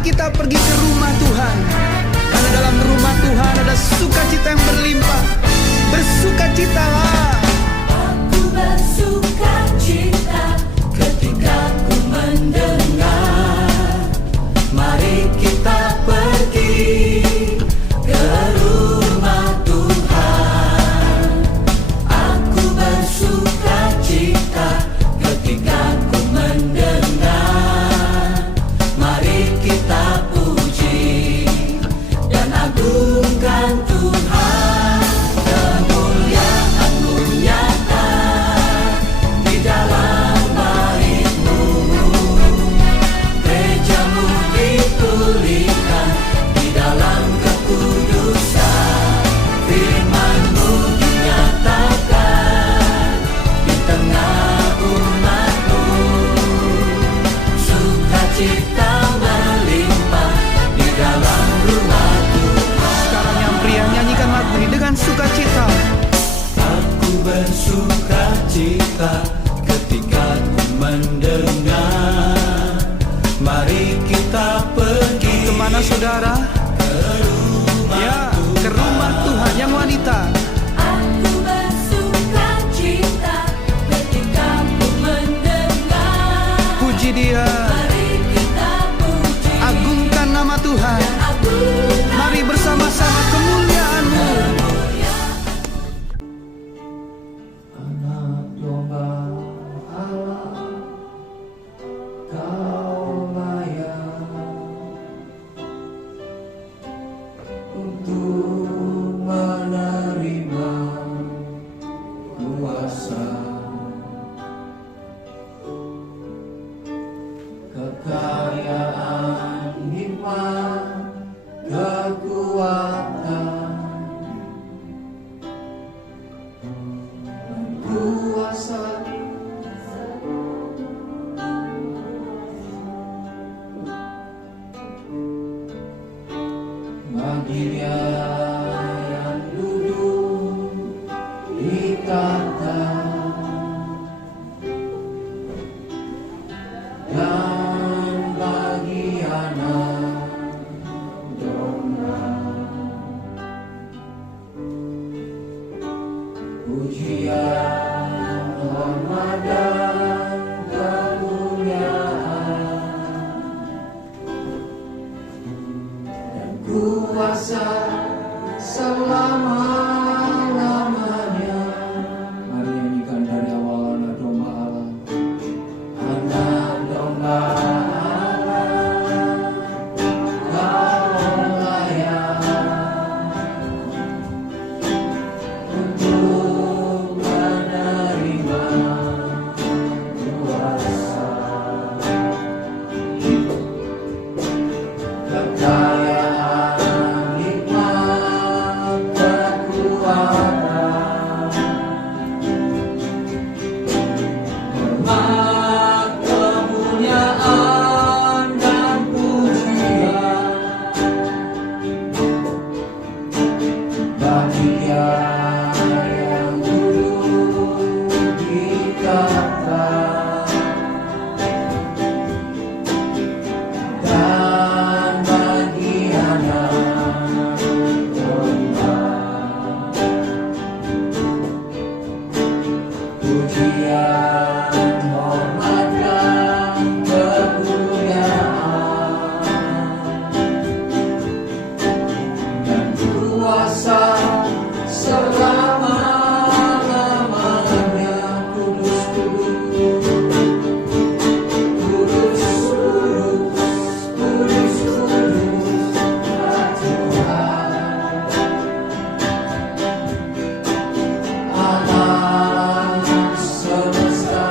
kita pergi ke rumah Tuhan, karena dalam rumah Tuhan ada sukacita yang berlimpah. Bersukacitalah. Aku bersukacita ketika ku mendengar, mari kita pergi ke rumah Tuhan. Aku bersukacita ketika ku mendengar, mari kita puji dan agungkan Tuhan. Kemuliaan-Mu nyata di dalam bait-Mu, gereja-Mu dipulihkan di dalam kekudusan. Firman-Mu dinyatakan di tengah umat-Mu, sukacita melimpah di dalam rumah Tuhan. Sekarang yang pria nyanyikan lagu ini dengan sukacita. Aku bersukacita ketika ku mendengar, mari kita pergi. Kemana saudara? Ya, ke rumah Tuhan yang wanita. Aku bersukacita ketika ku mendengar, Puji Dia, mari kita puji agungkan nama Tuhan. dan agungkan Mari bersama-sama kemuliaan-Mu. Anak domba Allah, Kau layak untuk menerima kuasa, kekayaan, hikmat, kekuatan, kuasa. Bagi Dia yang duduk di tahta dan bagi anak domba, pujian, hormat dan kemuliaan dan kuasa selama-lamanya. Mari nyanyikan dari awal anak domba Allah. Anak domba Allah, Kau layak untuk menerima kuasa, kekayaan, hikmat, kekuatan, hormat, kemuliaan dan pujian bagi Dia yang duduk di tahta dan bagi anak domba, pujian, hormat dan kemuliaan dan kuasa selama-lamanya. Kudus, kudus, kudus, kudus, kudus, Tuhan Allah semesta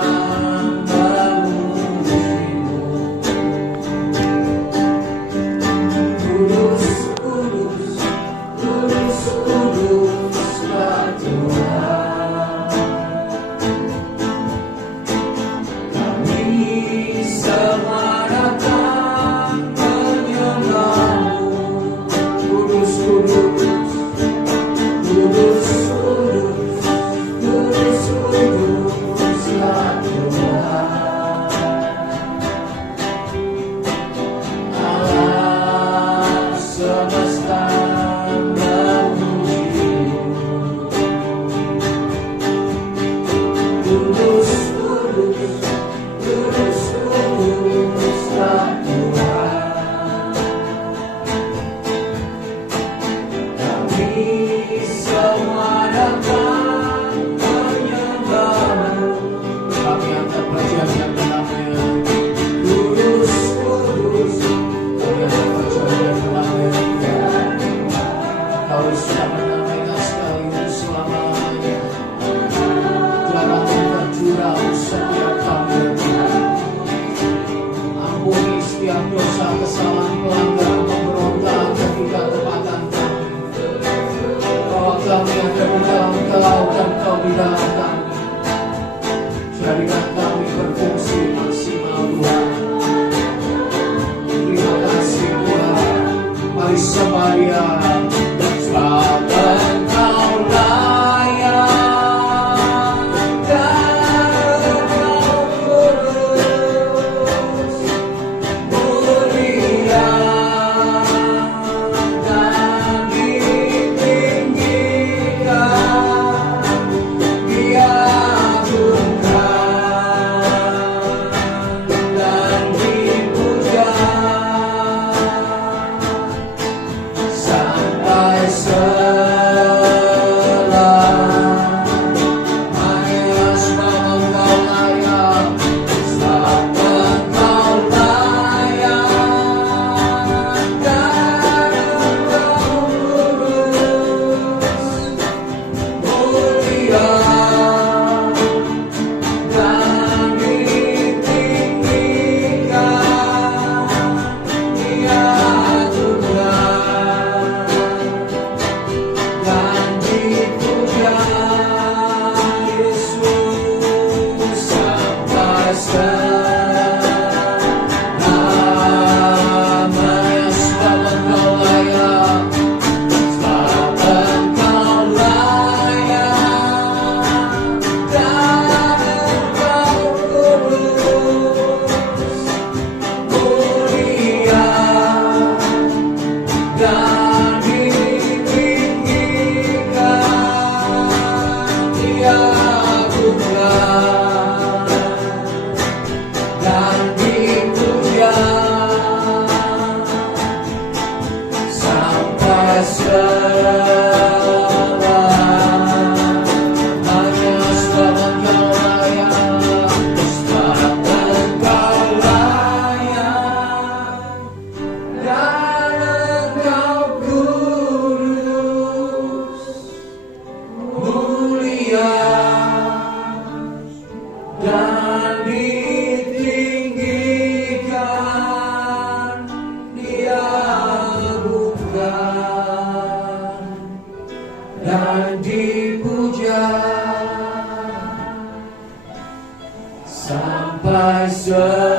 sampai selamanya.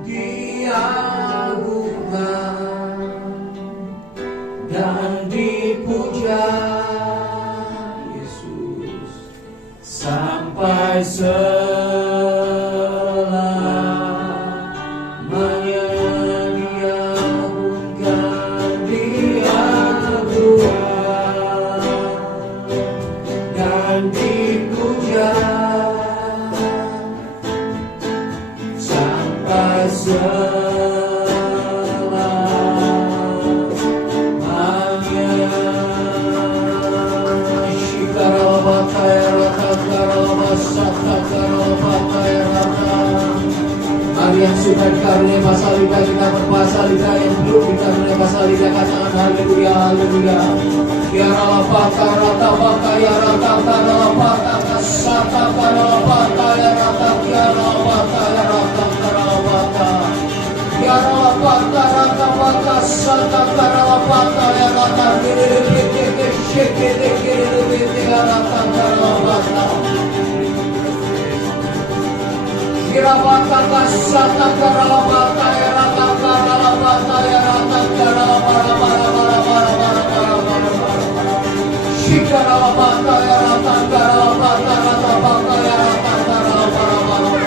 Diagungkan dan dipuja Yesus sampai selamanya. Diagungkan, diagungkan dan dipuja sampai yang sudah dikaruniai pasalida, kita berpasalida, yang belum dikaruniai pasalida, katakan haleluya, haleluya. Ya ralapaka, ratapaka, ya rataka, ralapaka, kasata, ralapaka, ya rataka, ya ralapaka, ya rataka, ralapaka. Ya ralapaka, ratapaka, sata, ralapaka, ya rataka, ya rataka, ralapaka. Kirabaka kasata karalabaka ya rataka ralabaka ya rataka ralabaka. Shikaralabaka ya rataka ralabaka ratabaka ya rataka ralabaka.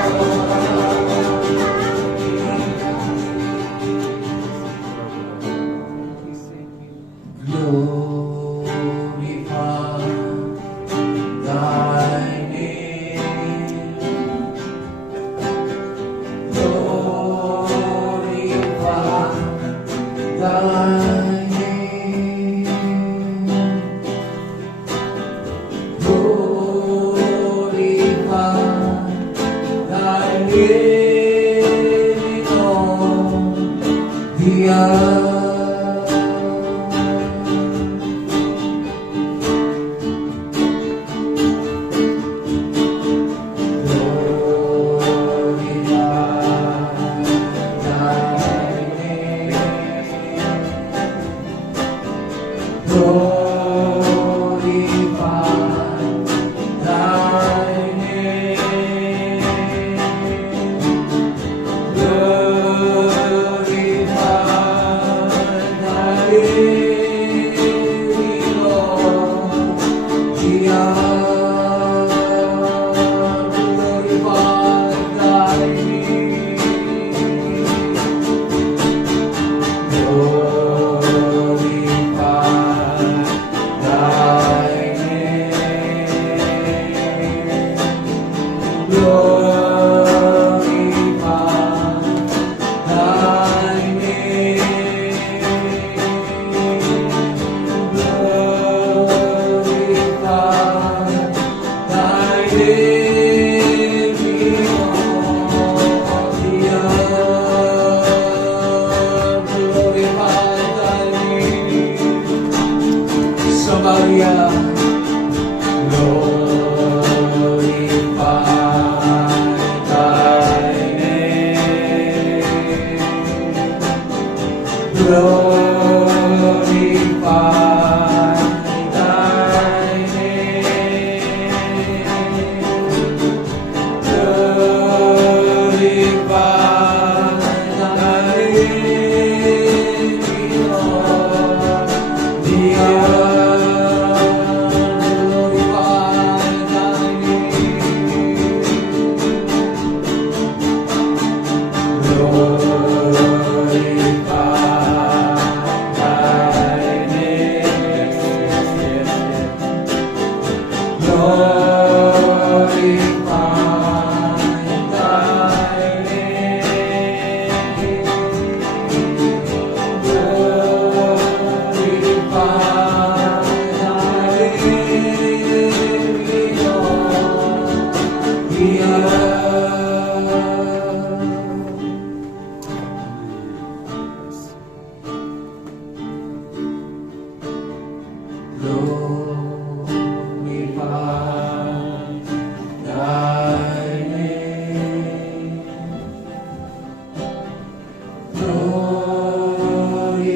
Glorify thy name. Glorify thy name. Glorify thy name on the earth.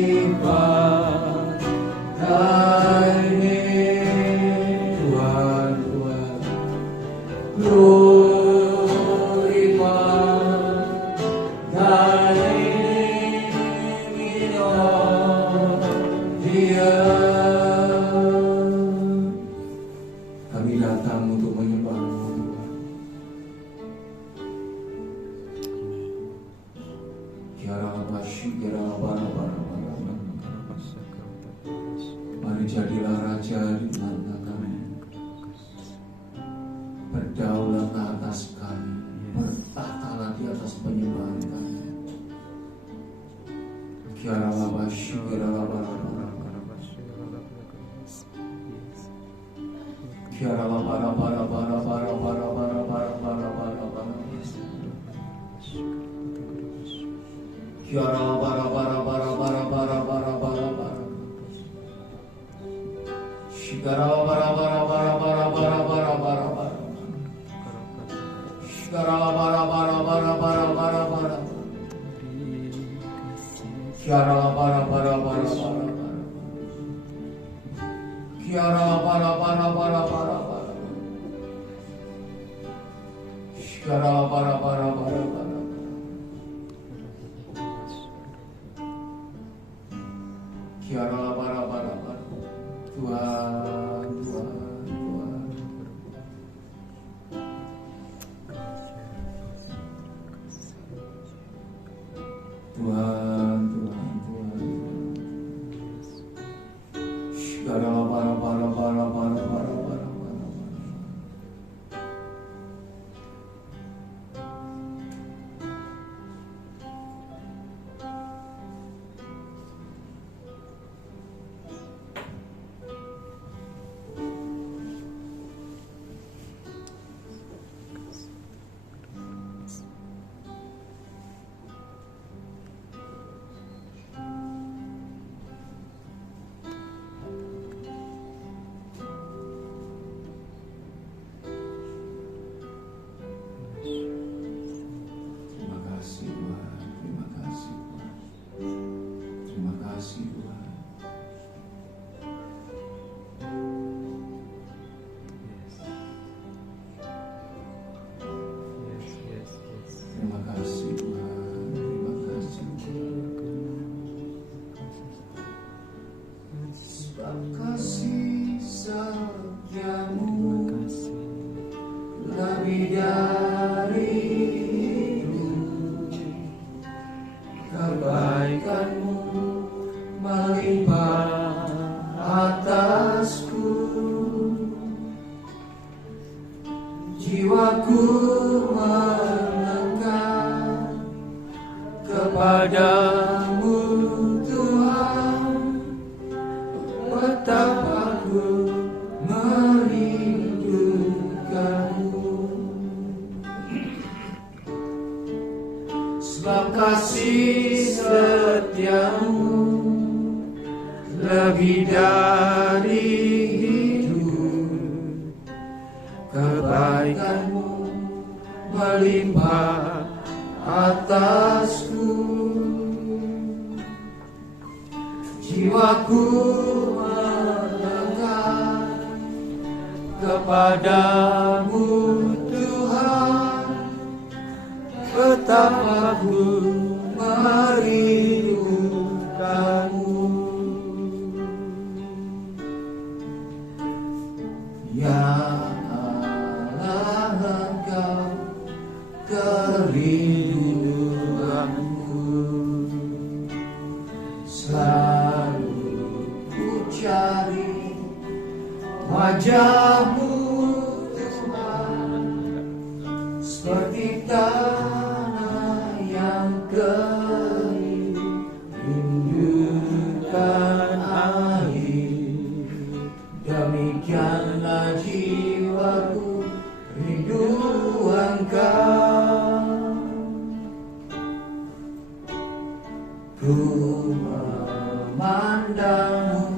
Glorify thy Dia. Kami datang untuk menyembah-Mu, Tuhan. Mari jadilah Raja di tengah kami, berdaulatlah atas kami, bertahtalah di atas penyembahan kami. Jiwaku menengah kepadamu Tuhan, betapa ku merindukanmu. Sebab kasih setiamu lebih dari kebaikanmu melimpah atasku. Jiwaku menengah kepadamu Tuhan, betapa ku merindukanmu. Ya kerinduanku, selalu ku cari wajah-Mu Tuhan, seperti tanah yang kering rindukan air. Demikianlah jiwaku rindu Engkau. Ku memandang-Mu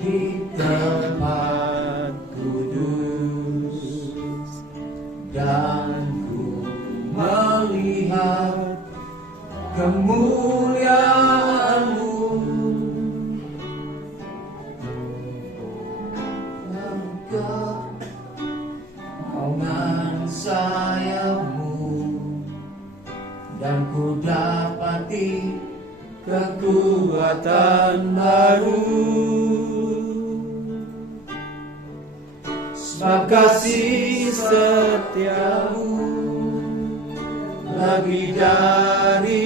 di tempat kudus, dan ku melihat kemuliaan-Mu. Engkau naungan sayap-Mu, dan ku dapati kekuatan baru. sebab kasih setiamu lebih dari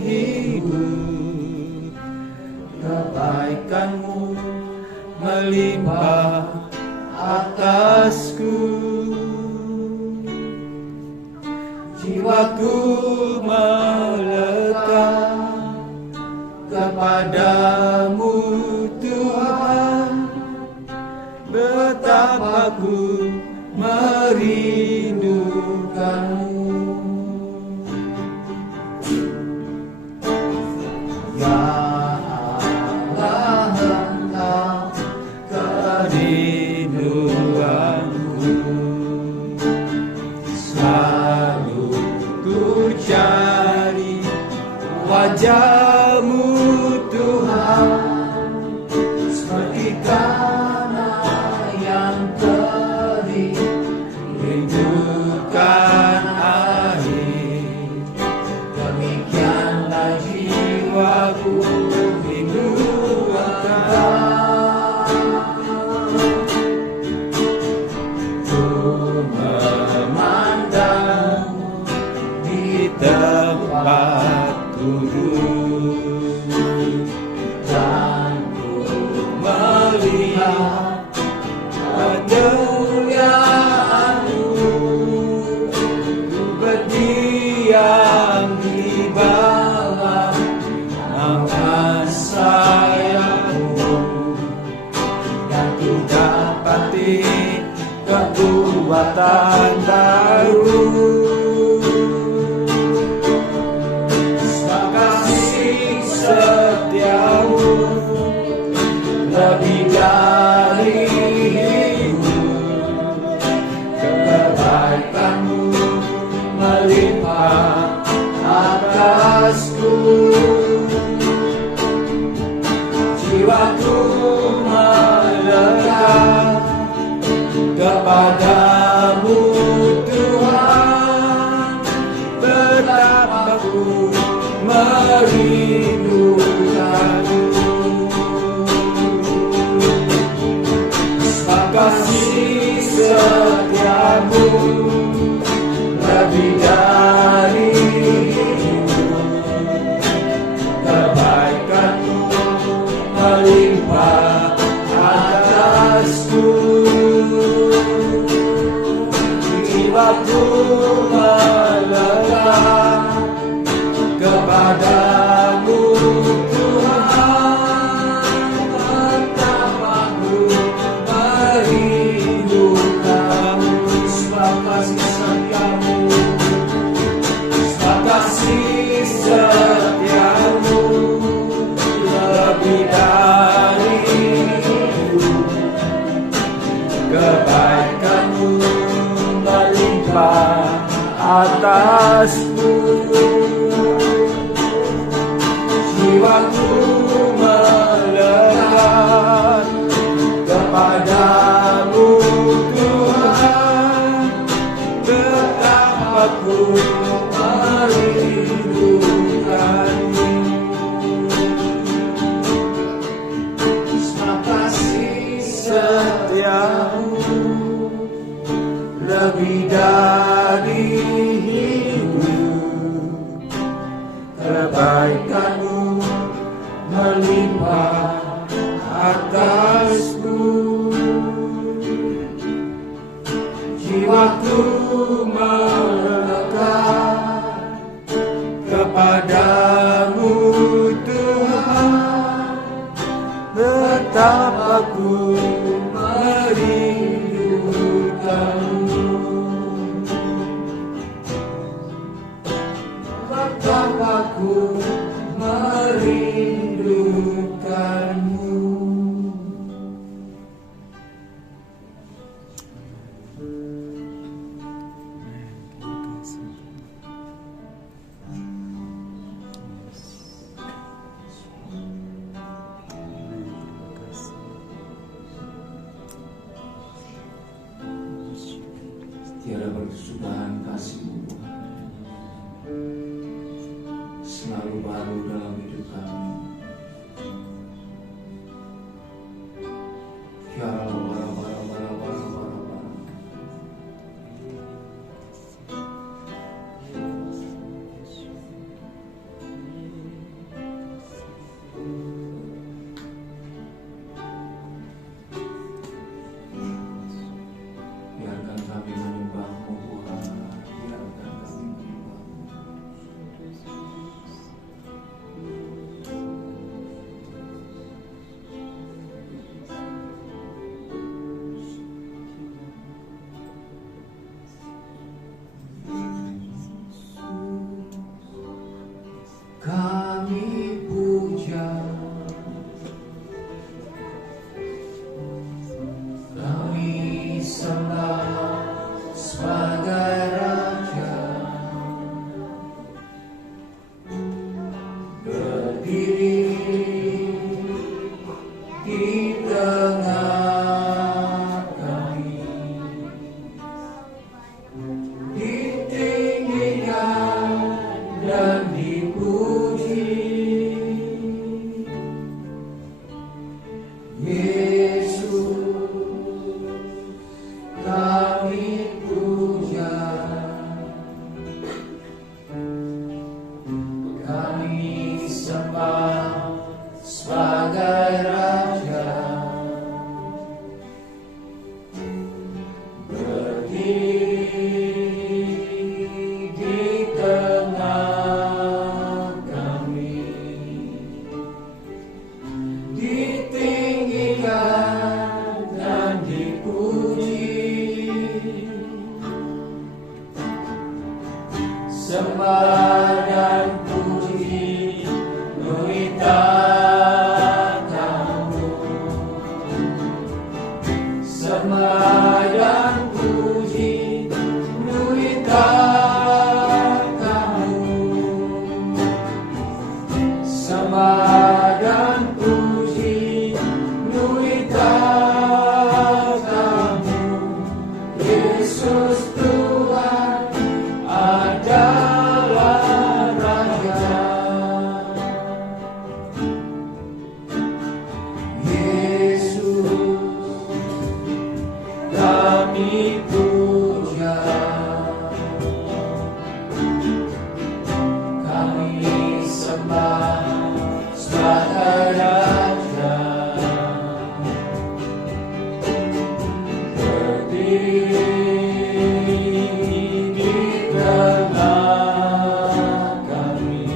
hidup, kebaikanmu melimpah atasku. Jiwaku melekat kepadamu Tuhan, betapa ku merindukanmu. Ya Allah, Engkau kerinduanku, selalu ku cari wajah-Mu Tuhan, seperti tanah yang kering rindukan air, demikianlah jiwaku rindu Engkau. Ku memandang di tempat duduk, dan ku melihat kemuliaan-Mu. Ku berdiam di bawah naungan sayap-Mu, dan ku dapati kekuatan baru. Sebab kasih setiamu lebih dari hidup, kebaikanmu melimpah atasku. Jiwaku melekat kepadamu Tuhan, betapa ku merindukanmu. Sebab kasih setiamu lebih dari hidup, kebaikanmu melimpah atasku. Jiwaku melekat kepadamu Tuhan, betapa ku merindukanmu. Sebab kasih setiamu, sebab kasih setiamu lebih dari hidup, kebaikanmu melimpah atasku. Jiwaku melekat kepadamu Tuhan, betapa ku merindukanmu. Sebab kasih setiamu lebih dari hidup, kebaikanmu melimpah atasku. Jiwaku melekat kepadamu Tuhan, betapa ku merindukanmu. Betapa ku merindukanmu. Tiada berkesudahan kasih-Mu selalu baru dalam hidup kami. Ya Allah, di tengah kami, ditinggikan dan dipuji. Yesus, kami puja, kami sembah sebagai Raja, berdiri di tengah kami, ditinggikan dan dipuji. Sembah dan puji nuitakanmu, sembah dan puji nuitakanmu, sembah dan puji nuitakanmu. Yesus Tuhan adalah Raja. Yesus, kami puja, kami sembah sebagai Raja, berdiri di tengah kami,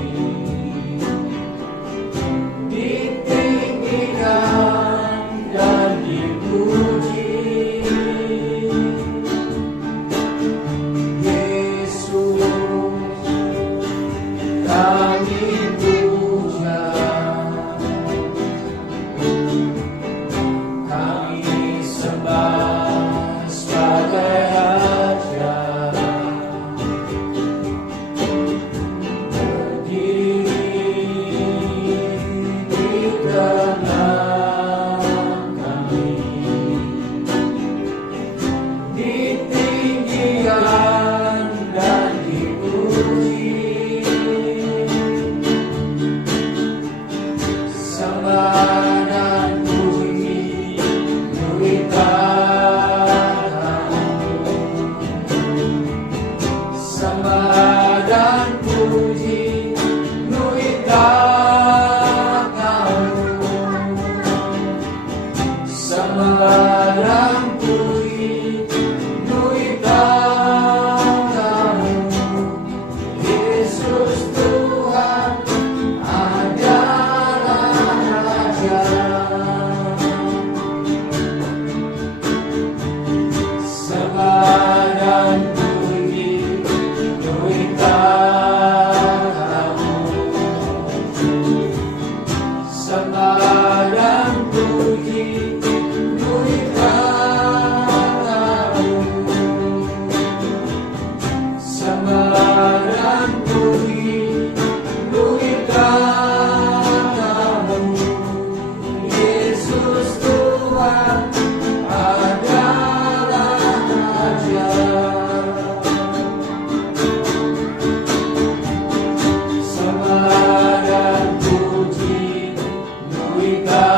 ditinggikan dan dipuji. Yesus, kami puja, kami sembah sebagai Raja, berdiri di tengah kami, ditinggikan dan dipuji. Sembah dan puji nuitakanmu, sembah dan puji nuitakanmu, sembah dan puji nuitakanmu. Yesus Tuhan adalah Raja. Sembah dan puji nuitakanmu, sembah dan puji nuitakanmu, sembah dan puji nuitakanmu. Yesus Tuhan adalah Raja. Sembah dan puji nuitakanmu,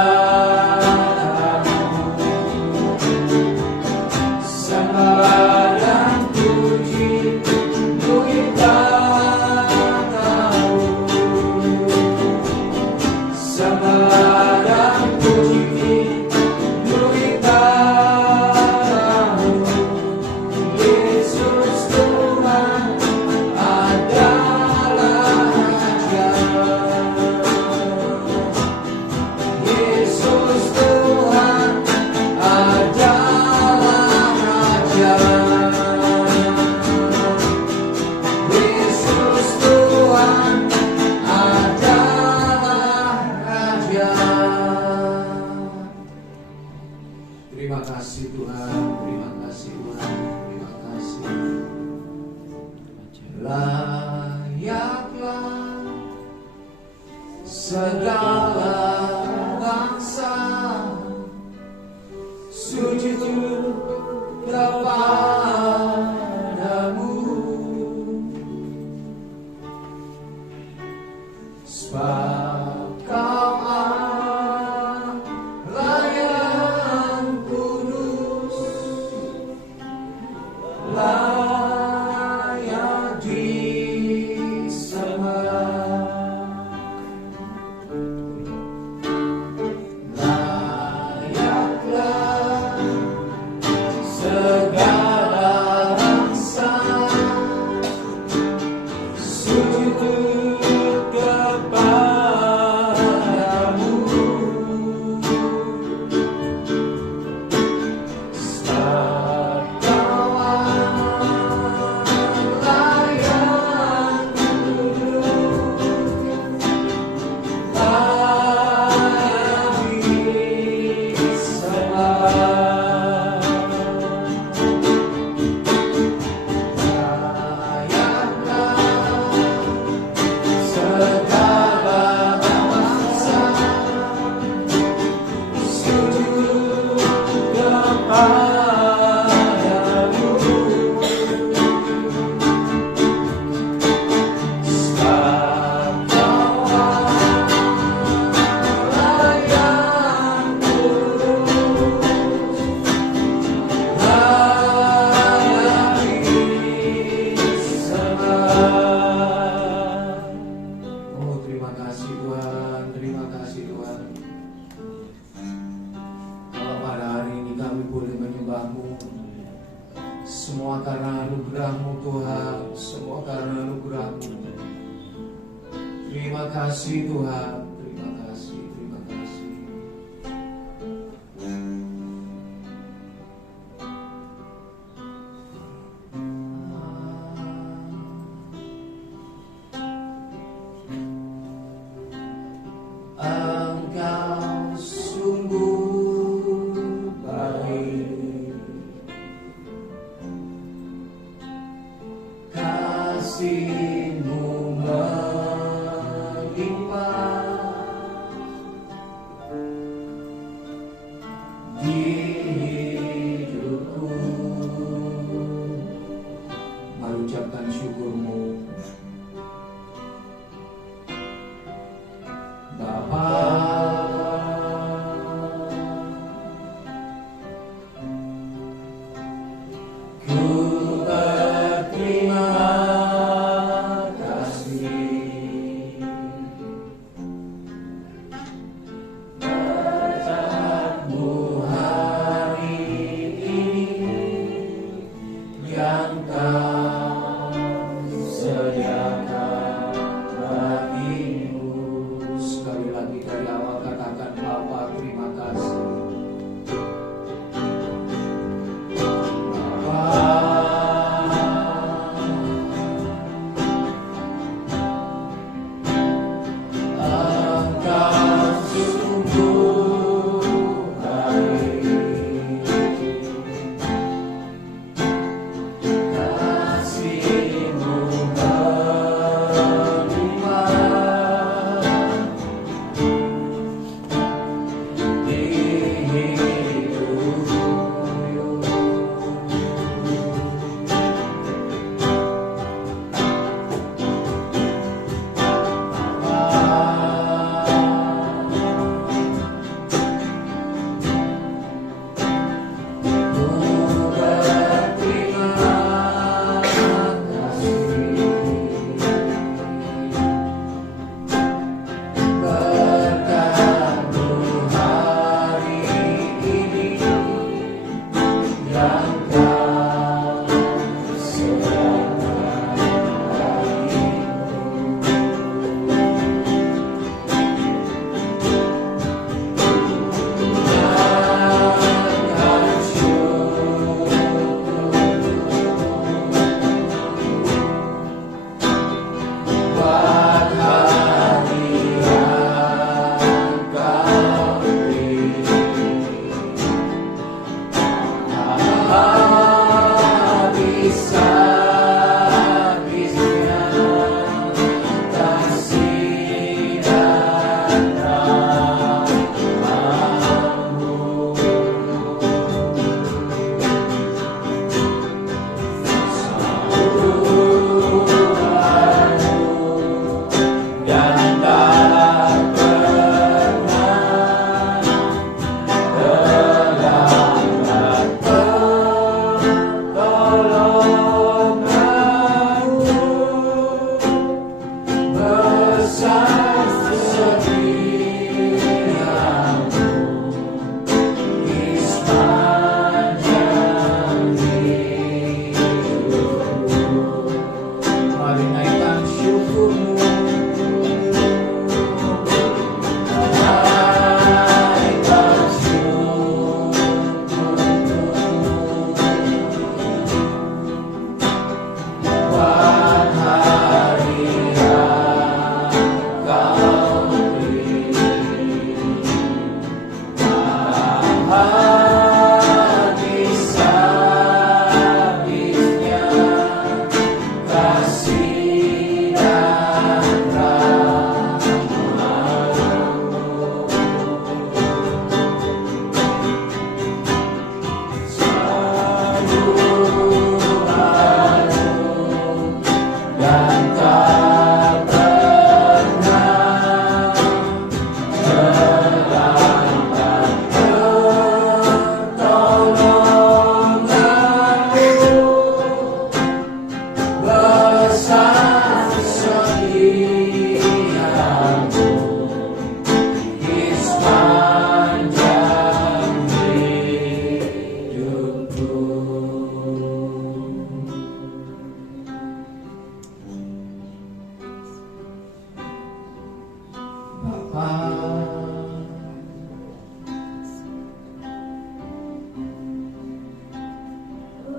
sembah dan puji nuitakanmu, sembah dan puji nuitakanmu. Yesus Tuhan adalah Raja. Yesus Tuhan adalah Raja. Yesus Tuhan adalah Raja. Terima kasih Tuhan, terima kasih Tuhan, terima kasih. Layaklah segala bangsa Semua karena anugerah-Mu Tuhan, semua karena anugerah-Mu. Terima kasih Tuhan, terima kasih, terima kasih. Engkau sungguh baik, kasih-Mu melimpah di hidupku. Mari ucapkan syukur-Mu Bapa. Ku berterima kasih, berkat-Mu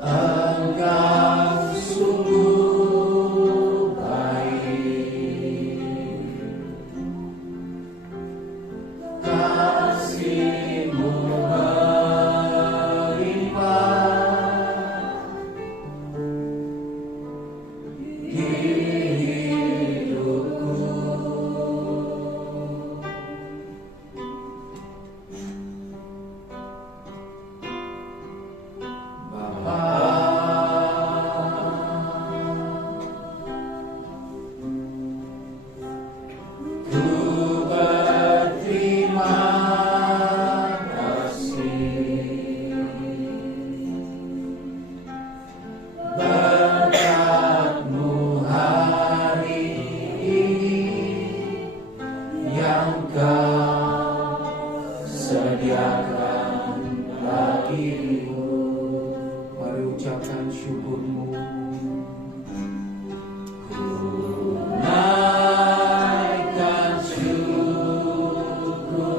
Engkau sungguh baik, kasih-Mu melimpah di hidupku. Sediakan bagimu, mari ucapkan syukur-Mu. Ku naikkan syukur-Mu,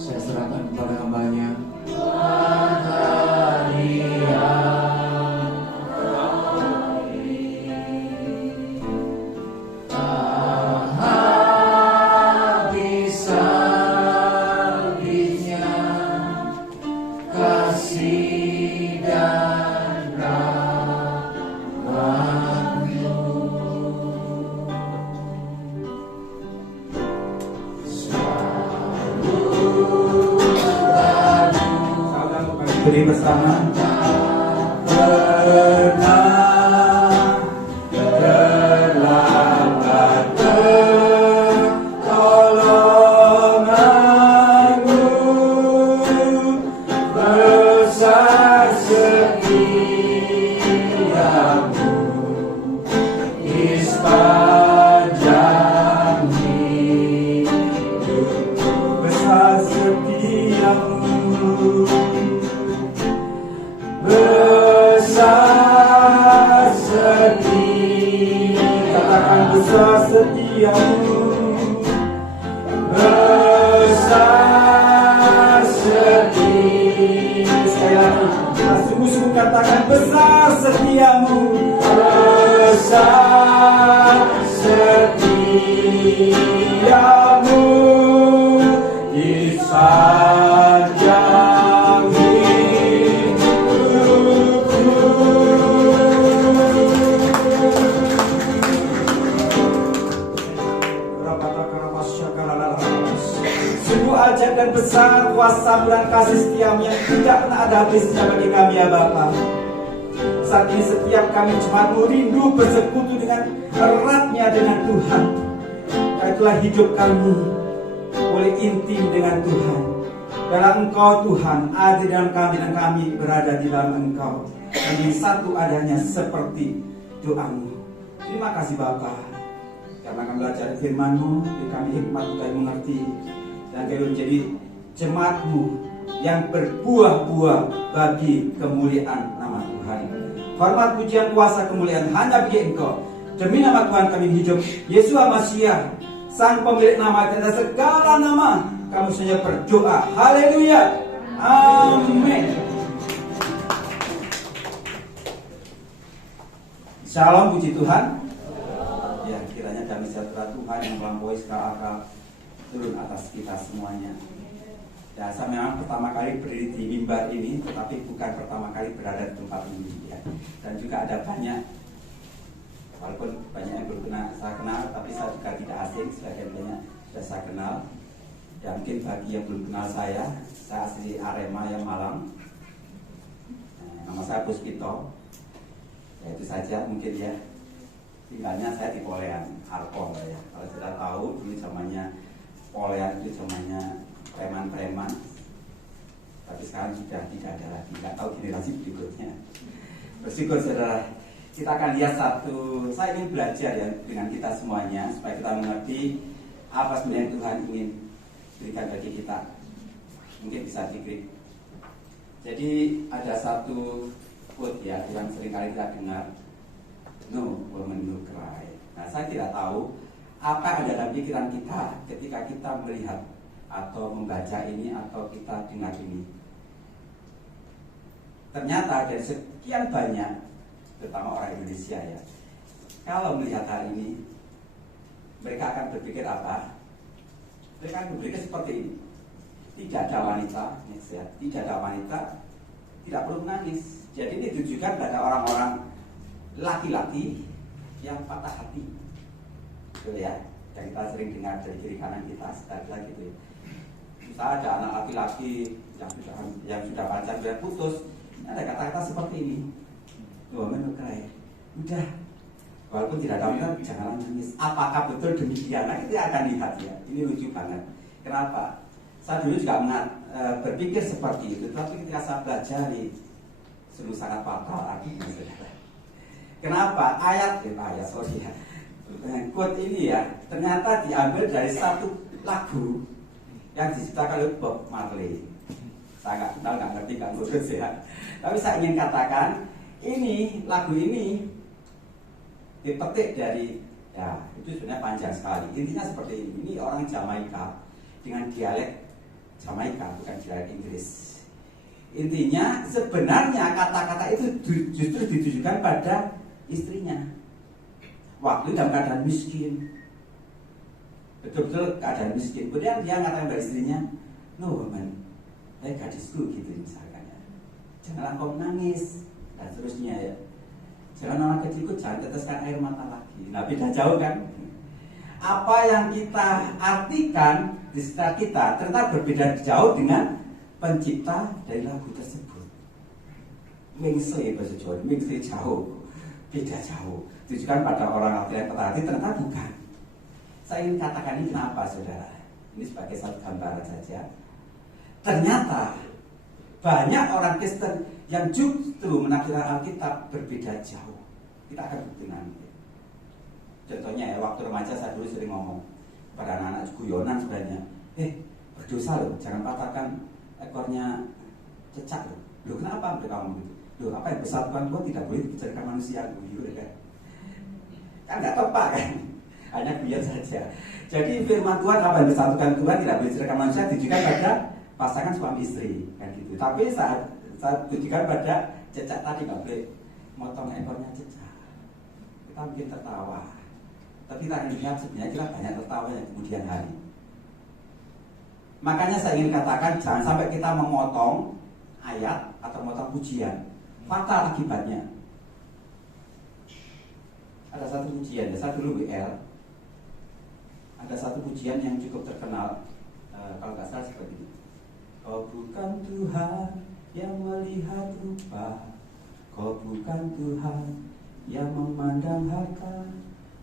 saya serahkan kepada hamba-Nya. Beri bersama. Pernah terlambat pertolongan-Mu, besar setia-Mu di sepanjang hidupku. Besar setia-Mu, besar setia, katakan besar setia-Mu, besar setia. Sekali lagi, sungguh-sungguh katakan besar setia-Mu, besar setia-Mu di sepanjang ajaib dan besar kuasa dan kasih setia-Mu yang tidak pernah ada habisnya bagi kami ya Bapa. Saat ini setiap kami jemaat-Mu rindu bersekutu dengan eratnya dengan Tuhan. Itulah hidup kami boleh intim dengan Tuhan. Dalam Engkau Tuhan ada di dalam kami dan kami berada di dalam Engkau. Kami satu adanya seperti doa-Mu. Terima kasih Bapa, karena kami belajar firman-Mu, beri kami hikmat untuk kami mengerti, dan kami menjadi jemaat-Mu yang berbuah-buah bagi kemuliaan nama Tuhan. Hormat, pujian, kuasa, kemuliaan hanya bagi Engkau. Demi nama Tuhan kami hidup, Yesus Masiah, Sang pemilik nama dan segala nama, kami saja berdoa. Haleluya. Amin. Shalom, puji Tuhan. Ya, kiranya damai sejahtera Tuhan yang melampaui segala akal turun atas kita semuanya. Ya, saya memang pertama kali berdiri di mimbar ini, tetapi bukan pertama kali berada di tempat ini ya. Dan juga ada banyak, walaupun banyak yang belum saya kenal, tapi saya juga tidak asing, sebagian banyak sudah saya kenal. Ya, mungkin bagi yang belum kenal saya asli Arema yang Malang. Nama saya Puspito. Ya, itu saja mungkin ya. Tinggalnya saya di Polean, Arpol ya. Kalau sudah tahu, dulu zamannya Polean itu zamannya preman-preman. Tapi sekarang sudah tidak ada lagi. Tidak tahu generasi berikutnya. Bersyukur saudara. Kita akan lihat saya ingin belajar ya dengan kita semuanya, supaya kita mengerti apa sebenarnya Tuhan ingin berikan bagi kita. Mungkin bisa diklik. Jadi ada satu quote ya yang seringkali kita dengar, no woman no cry. Nah, saya tidak tahu apa yang ada dalam pikiran kita ketika kita melihat atau membaca ini atau kita dengar ini. ternyata dari sekian banyak, terutama orang Indonesia ya, kalau melihat hal ini, mereka akan berpikir apa? Mereka akan berpikir seperti ini. Tidak ada wanita, ya, tidak ada wanita, tidak perlu menangis. Jadi ini ditujukan pada orang-orang laki-laki yang patah hati. Betul ya? Yang kita sering dengar dari kiri kanan kita sekali lagi gitu ya. Misalnya ada anak laki-laki yang sudah pacar sudah putus, ada kata-kata seperti ini. Loh, menukai. Udah, walaupun tidak ada wanita, janganlah nangis. Apakah betul demikian? Nah, kita akan lihat ya. Ini lucu banget. Kenapa? Saya dulu juga berpikir seperti itu, tapi ketika saya pelajari, sungguh sangat fatal artinya, saudara. Kenapa? Quote ini ya, ternyata diambil dari satu lagu yang diciptakan oleh Bob Marley. Saya nggak ngerti kan terus ya. Tapi saya ingin katakan, lagu ini dipetik dari, ya itu sebenarnya panjang sekali. Intinya seperti ini. Ini orang Jamaika dengan dialek Jamaika, bukan dialek Inggris. Intinya sebenarnya kata-kata itu justru ditujukan pada istrinya. Waktu dalam keadaan miskin, betul-betul keadaan miskin. Kemudian dia mengatakan pada istrinya, "No woman, gadisku," gitu misalkan ya. "Janganlah kau menangis," dan seterusnya ya. "Jangan anak kecilku, jangan teteskan air mata lagi." Nah, beda jauh kan? Apa yang kita artikan di sekitar kita ternyata berbeda jauh dengan pencipta dari lagu tersebut. Mingse bahasa Jawa, mingse jauh, beda jauh. Ditujukan pada orang laki yang patah hati, ternyata bukan. Saya ingin katakan ini kenapa, saudara? Ini sebagai satu gambaran saja. Ternyata banyak orang Kristen yang justru menafsirkan Alkitab berbeda jauh. Kita akan bukti nanti. Contohnya ya, waktu remaja saya dulu sering ngomong pada anak-anak guyonan sebenarnya, berdosa loh, jangan patahkan ekornya cecak loh. Loh, kenapa mereka ngomong gitu? Loh, apa yang bersatukan Tuhan tidak boleh dibicarakan manusia gitu kan? Kan nggak tepat kan? Hanya guyon saja. Jadi firman Tuhan, apa yang bersatukan Tuhan tidak boleh dibicarakan manusia, ditujukan pada pasangan suami istri kan gitu. Tapi saat tujukan pada cecak tadi, nggak boleh motong ekornya cecak. Kita mungkin tertawa, tapi kita lihat sebenarnya kita banyak tertawa yang kemudian hari. Makanya saya ingin katakan, jangan sampai kita memotong ayat atau memotong pujian. Fatal akibatnya. Ada satu pujian, saya dulu WL. Ada satu pujian yang cukup terkenal, kalau nggak salah seperti ini. Kau bukan Tuhan yang melihat rupa, kau bukan Tuhan yang memandang harta.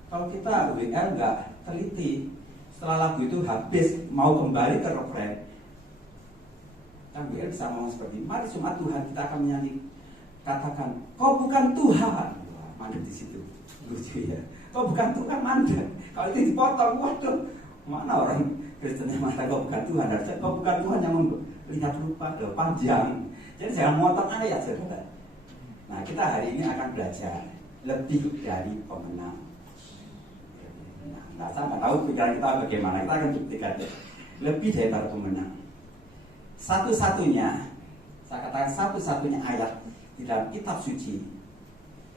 Kalau kita WL nggak teliti, setelah lagu itu habis mau kembali ke refren, kan WL bisa ngomong seperti, mari cuma Tuhan kita akan menyanyi, katakan kau bukan Tuhan. Wah, mandek di situ, lucu ya. Kau bukan Tuhan, mandek. Kalau itu dipotong, waduh, mana orang Kristen yang mengatakan kau bukan Tuhan? Harusnya kau bukan Tuhan yang melihat rupa, panjang. Jadi jangan motong ayat, saudara. Nah, kita hari ini akan belajar lebih dari pemenang. Nah, saya nggak tahu pikiran kita bagaimana. Kita akan buktikan lebih dari para pemenang. Satu-satunya, saya katakan satu-satunya ayat di dalam kitab suci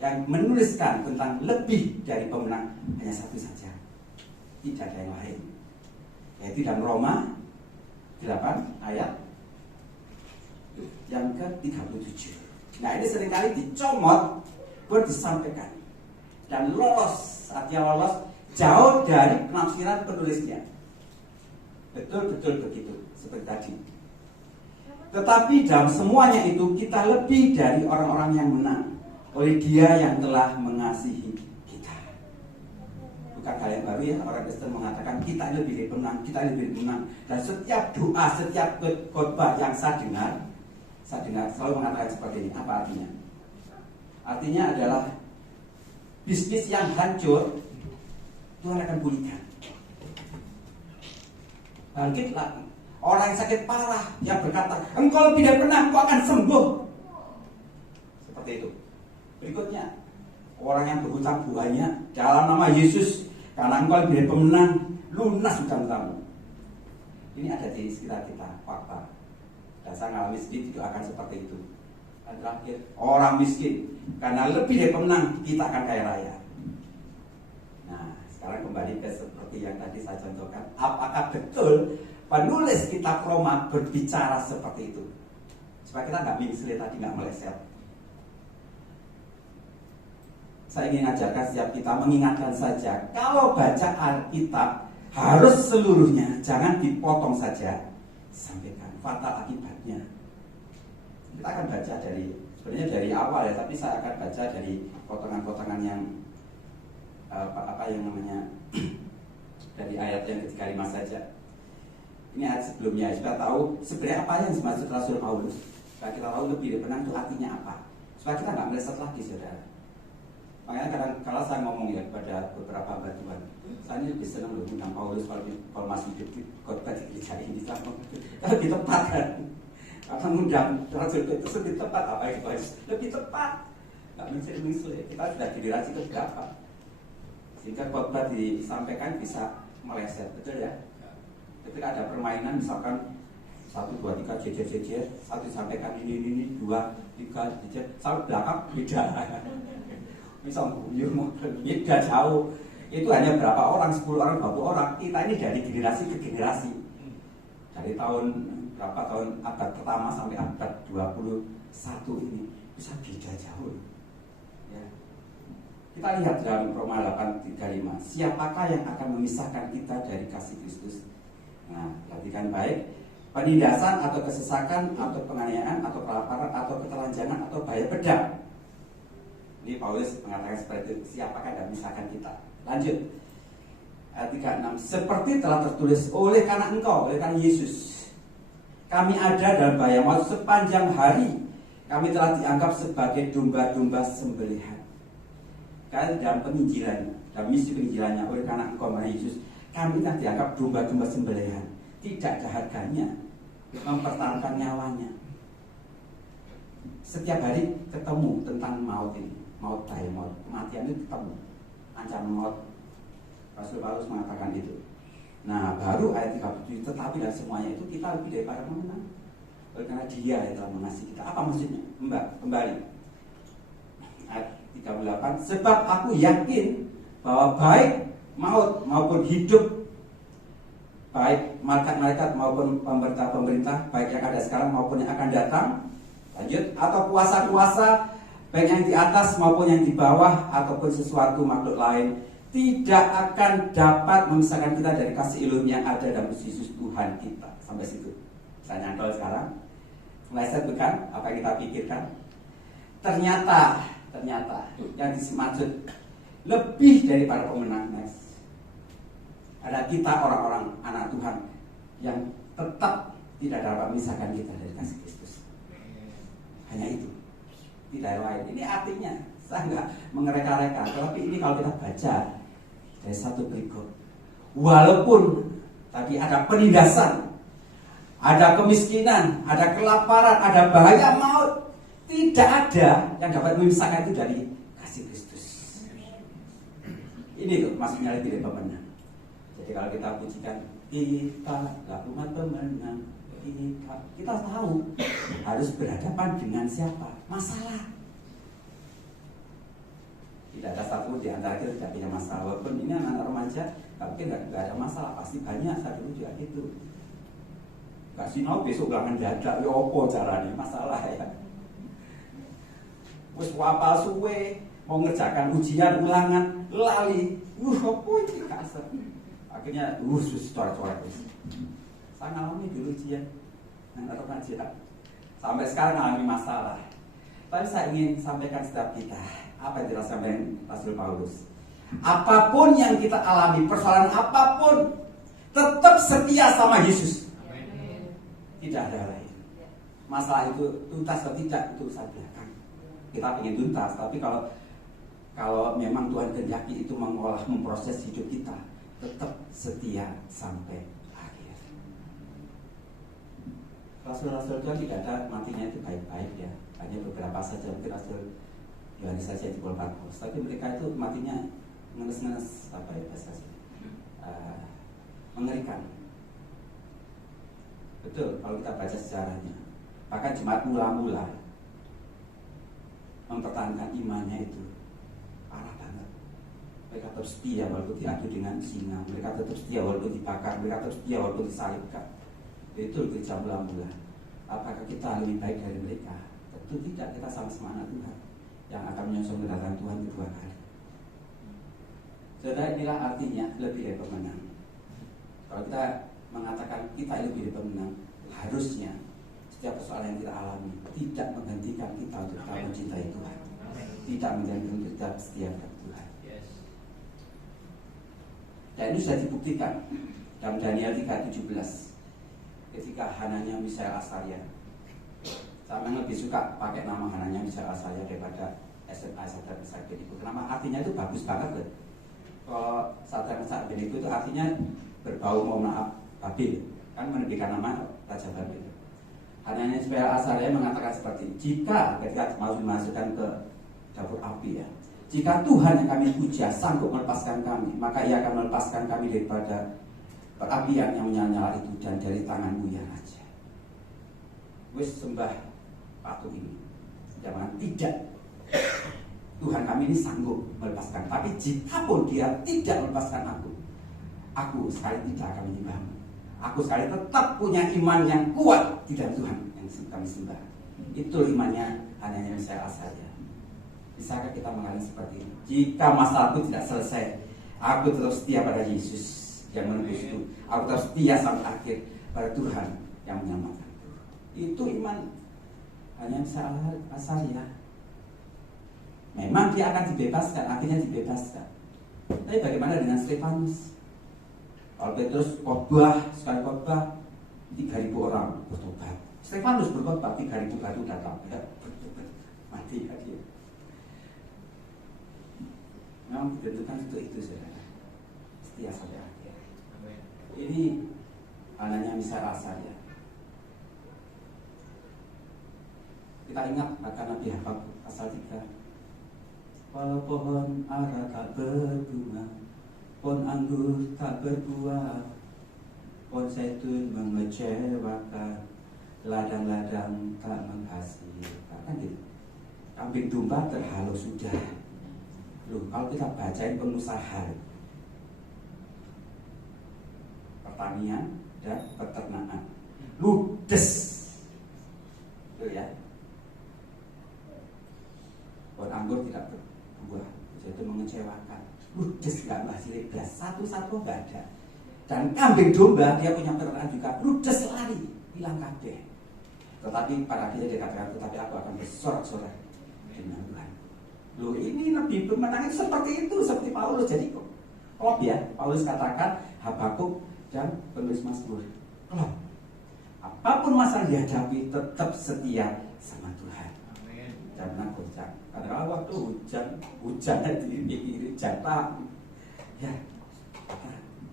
yang menuliskan tentang lebih dari pemenang hanya satu saja, tidak ada yang lain, yaitu dalam Roma 8 ayat yang ke-37. Nah, ini seringkali dicomot buat disampaikan dan lolos, artinya lolos jauh dari penafsiran penulisnya. Betul-betul begitu seperti tadi. Tetapi dalam semuanya itu kita lebih dari orang-orang yang menang oleh Dia yang telah mengasihi kita. Bukan hal yang baru ya, orang Kristen mengatakan kita lebih dari pemenang, kita lebih dari pemenang. Dan setiap doa, setiap khotbah yang saya dengar selalu mengatakan seperti ini. Apa artinya? Artinya adalah bisnis yang hancur Tuhan akan pulihkan. Bangkit lagi. Orang yang sakit parah yang berkata, engkau lebih dari pemenang, engkau akan sembuh. Seperti itu. Berikutnya, orang yang berhutang banyak dalam nama Yesus, karena engkau lebih dari pemenang, lunas hutang-hutangmu. Ini ada di sekitar kita, fakta. Dan saya ngalami sendiri juga akan seperti itu. Dan terakhir, orang miskin. Karena lebih dari pemenang, kita akan kaya raya. Nah, sekarang kembali ke seperti yang tadi saya contohkan. Apakah betul penulis kitab Roma berbicara seperti itu? Supaya kita nggak mingslet tadi, nggak meleset. Saya ingin ajarkan setiap kita mengingatkan saja, kalau baca Alkitab harus seluruhnya, jangan dipotong saja, sampaikan fatal akibatnya. Kita akan baca sebenarnya dari awal ya, tapi saya akan baca dari potongan-potongan yang yang namanya dari ayat yang ke-5 saja. Ini ayat sebelumnya, supaya tahu sebenarnya apa yang dimaksud Rasul Paulus. Supaya kita tahu lebih penang itu artinya apa. Supaya kita nggak meleset lagi, saudara. Makanya kadang-kadang saya ngomong ya kepada beberapa hamba Tuhan, saya ini lebih senang mengundang Paulus kalau masih hidup di khotbah di gereja ini, lebih tepat kan? Karena mengundang Rasul itu lebih tepat, apa itu lebih tepat. Nggak mencuri-mencuri, kita sudah generasi keberapa, sehingga khotbah disampaikan bisa meleset, betul ya? Ketika ada permainan misalkan 1, 2, 3 jejer, satu disampaikan ini 2, 3 jejer, sampai belakang beda. Misal beda jauh. Itu hanya berapa orang, 10 orang, 20 orang. Kita ini dari generasi ke generasi. Dari tahun berapa, tahun abad pertama sampai abad 21 ini bisa beda jauh. Ya. Kita lihat dalam Roma 8:35. Siapakah yang akan memisahkan kita dari kasih Kristus? Nah, perhatikan baik. Penindasan atau kesesakan atau penganiayaan atau kelaparan atau ketelanjangan atau bahaya pedang. Ini Paulus mengatakan seperti itu. Siapakah yang misalkan kita? Lanjut. Ayat 36. Seperti telah tertulis, oleh karena engkau, oleh karena Yesus, kami ada dalam bahaya maut sepanjang hari. Kami telah dianggap sebagai domba-domba sembelihan. Karena dalam penginjilannya, dalam misi penginjilannya, oleh karena engkau, oleh Yesus, kami telah dianggap domba-domba sembelihan. Tidak ada harganya, mempertaruhkan nyawanya. Setiap hari ketemu tentang maut ini. Maut, bahaya maut, kematian itu ketemu, ancaman maut. Rasul Paulus mengatakan itu. Nah, baru ayat 37, tetapi dari semuanya itu kita lebih daripada pemenang. Oleh karena Dia yang telah mengasihi kita. Apa maksudnya? Kembali. Ayat 38, sebab aku yakin bahwa baik maut maupun hidup, baik malaikat-malaikat maupun pemerintah-pemerintah, baik yang ada sekarang maupun yang akan datang, lanjut, atau kuasa-kuasa, baik yang di atas maupun yang di bawah, ataupun sesuatu makhluk lain, tidak akan dapat memisahkan kita dari kasih ilmu yang ada dalam Yesus Tuhan kita. Sampai situ. Saya nyantol sekarang. Meleset bukan apa yang kita pikirkan. Ternyata yang dimaksud lebih daripada pemenang. Ada kita orang-orang anak Tuhan yang tetap tidak dapat memisahkan kita dari kasih Kristus. Hanya itu. Tidak lain. Ini artinya saya nggak mengereka-reka, tapi ini kalau kita baca dari satu berikut, walaupun tadi ada penindasan, ada kemiskinan, ada kelaparan, ada bahaya maut, tidak ada yang dapat memisahkan itu dari kasih Kristus. Ini tuh maksudnya lebih dari pemenang. Jadi kalau kita pujikan, kita adalah umat pemenang. Kita tahu harus berhadapan dengan siapa, masalah. Tidak ada satu di antara kita tidak punya masalah. Walaupun ini anak remaja, tapi nggak ada masalah, pasti banyak. Saya dulu juga gitu. Gak sinau besok ulangan dadak, ya apa caranya, masalah ya. Wes wapal suwe, mau ngerjakan ujian ulangan, lali, apa ini kasar. Akhirnya, coret-coret. Saya ngalami dulu ujian atau kajian sampai sekarang ngalami masalah. Tapi saya ingin sampaikan setiap kita apa yang dirasakan Rasul Paulus. Apapun yang kita alami, persoalan apapun, tetap setia sama Yesus. Tidak ada lain. Masalah itu tuntas atau tidak itu urusan belakang. Kita ingin tuntas, tapi kalau memang Tuhan kehendaki itu memproses hidup kita, tetap setia sampai akhir. Rasul-rasul Tuhan tidak ada matinya itu baik-baik ya. Hanya beberapa saja, mungkin Rasul Yohanes saja di Pulau Patmos. Tapi mereka itu matinya ngenes-ngenes, apa ya bahasanya, mengerikan. Betul, kalau kita baca sejarahnya. Bahkan jemaat mula-mula mempertahankan imannya itu parah banget. Mereka tetap setia walaupun diadu dengan singa, mereka tetap setia walaupun dibakar, mereka tetap setia walaupun disalibkan. Itu gereja mula-mula. Apakah kita lebih baik dari mereka? Tentu tidak, kita sama-sama anak Tuhan yang akan menyongsong kedatangan Tuhan kedua kali. Saudara, inilah artinya lebih dari pemenang. Kalau kita mengatakan kita lebih dari pemenang, harusnya setiap persoalan yang kita alami tidak menghentikan kita untuk tetap mencintai Tuhan, tidak menghentikan kita setia kepada Tuhan. Dan ini sudah dibuktikan dalam Daniel 3:17 ketika Hananya Mishael Azaria. Saya memang lebih suka pakai nama Hananya Mishael Azaria daripada SMA Sadrak Mesak Abednego. Kenapa? Artinya itu bagus banget loh. Kalau Sadrak Mesak Abednego itu artinya berbau mohon maaf Babil, kan menunjukkan nama Raja Babil. Hananya Mishael Azaria mengatakan seperti ini, jika ketika mau dimasukkan ke dapur api ya, jika Tuhan yang kami puja sanggup melepaskan kami, maka Ia akan melepaskan kami daripada perapian yang menyala-nyala itu dan dari tanganmu ya Raja. Wis sembah patung ini. Jangan tidak. Tuhan kami ini sanggup melepaskan. Tapi jika pun Dia tidak melepaskan aku sekali tidak akan menyembahmu. Aku sekali tetap punya iman yang kuat di dalam Tuhan yang kami sembah. Itu imannya Hananya Mishael Azaria. Bisakah kita mengalami seperti ini? Jika masalahku tidak selesai, aku tetap setia pada Yesus yang menembus itu. Aku tetap setia sampai akhir pada Tuhan yang menyelamatkan. Itu iman Hananya Mishael Azaria. Memang dia akan dibebaskan, akhirnya dibebaskan. Tapi bagaimana dengan Stefanus? Kalau Petrus khotbah, sekali khotbah 3.000 orang bertobat. Stefanus bertobat 3.000 baru datang. Mati dia. Memang ditentukan untuk itu saudara. Setia sampai akhir. Ini Hananya Mishael Azaria. Kita ingat akan Nabi Habakuk pasal 3. Walau pohon ara tak berbunga, pohon anggur tak berbuah, pohon zaitun mengecewakan, ladang-ladang tak menghasilkan. Kan gitu. Kambing domba terhalau sudah. Loh, kalau kita bacain pengusaha pertanian dan peternakan, ludes, tuh ya. Pohon anggur tidak berbuah, itu mengecewakan, ludes nggak hasilnya belas, satu-satu nggak ada. Dan kambing domba dia punya peternakan juga, ludes lari, hilang kabeh. Tetapi pada akhirnya dia katakan, tetapi aku akan bersorak-sorak dengan Tuhan. Loh, ini lebih pemenangnya seperti itu, seperti Paulus. Jadi klop ya, Paulus katakan Habakuk dan penulis Mazmur klop. Apapun masalah dihadapi tetap setia sama Tuhan. Jangan goncang. Karena waktu hujan di jatah ya,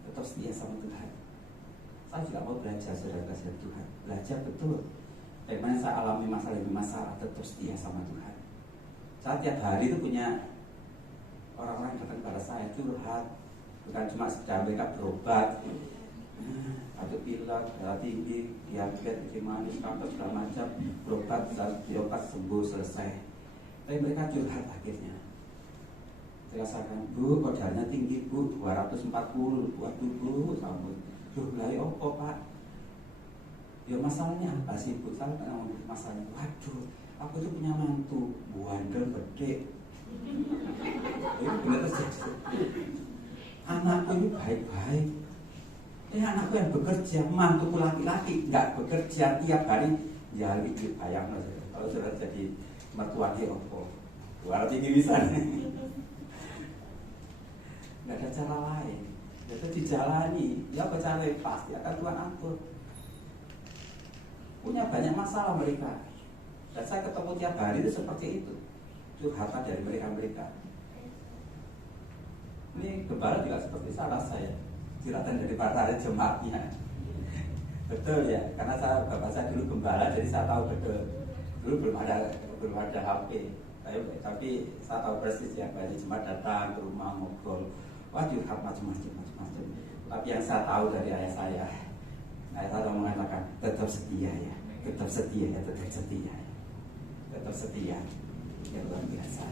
tetap setia sama Tuhan. Saya juga mau belajar saudara Tuhan, belajar betul bagaimana saya alami masalah demi masalah, tetap setia sama Tuhan. Saya tiap hari itu punya orang-orang yang datang kepada saya curhat, bukan cuma sekedar mereka berobat, atau pilek, darah tinggi, diabetes, uji manis, kanker segala macam, berobat, diobat sembuh selesai. Tapi mereka curhat akhirnya. Saya rasakan, Bu, kok darahnya tinggi Bu, 240, waduh Bu, sambut. Duh, lah apa Pak? Ya masalahnya apa sih Bu? Saya ngomong masalahnya, waduh, aku tuh punya mantu, buandel gede. Ini benar terjadi. Anakku ini baik-baik. Anakku yang bekerja, mantuku laki-laki nggak bekerja tiap hari, ya itu bayang aja. Kalau sudah jadi mertua dia opo, walau tinggi bisa. Nggak ada cara lain. Itu dijalani, ya cara pasti akan Tuhan atur. Punya banyak masalah mereka. Dan saya ketemu tiap hari itu seperti itu. Curhatan dari mereka. Ini gembala juga seperti salah saya. Curhatan dari para jemaatnya. Betul ya, karena bapak saya dulu gembala, jadi saya tahu betul. Dulu belum ada HP. Tapi saya tahu persis ya, banyak jemaat datang ke rumah ngobrol. Wah, curhat macam-macam. Tapi yang saya tahu dari ayah saya mengatakan tetap setia ya. Tetap setia. yang luar biasa.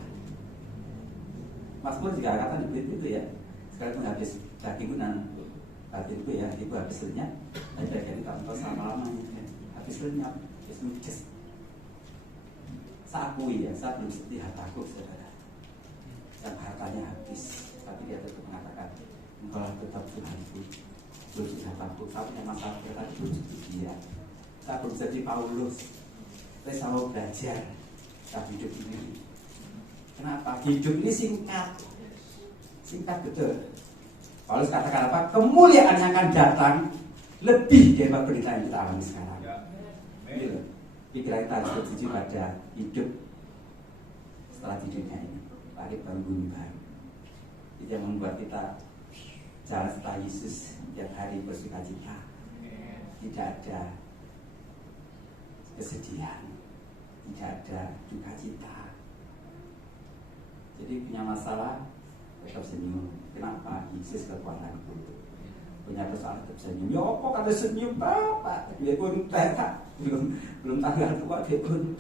Mazmur juga kata di itu ya, sekarang habis daging dan batinku ya, ibu habis lenyap, dan daging tanpa selama-lamanya ya. Habis lenyap, habis ludes. Saya akui ya, saya belum seperti hartaku, saudara. Yang hartanya habis, tapi dia tetap mengatakan, engkau tetap Tuhanku, belum hartaku. Saya punya masalah tadi belum seperti dia. Saya belum jadi Paulus, tapi saya mau belajar dalam hidup ini. Kenapa? Hidup ini singkat betul. Paulus katakan apa? Kemuliaan yang akan datang lebih daripada berita yang kita alami sekarang. Gitu. Pikiran kita harus bertuju pada hidup setelah di dunia ini, lagi bangun baru. Itu yang membuat kita jalan setelah Yesus setiap hari bersukacita. Tidak ada kesedihan, tidak ada duka cita. Jadi punya masalah tetap senyum. Kenapa? Yesus kekuatanku. Punya persoalan tetap senyum. Ya apa kata senyum Bapak? Dia pun belum tanggal tua dia pun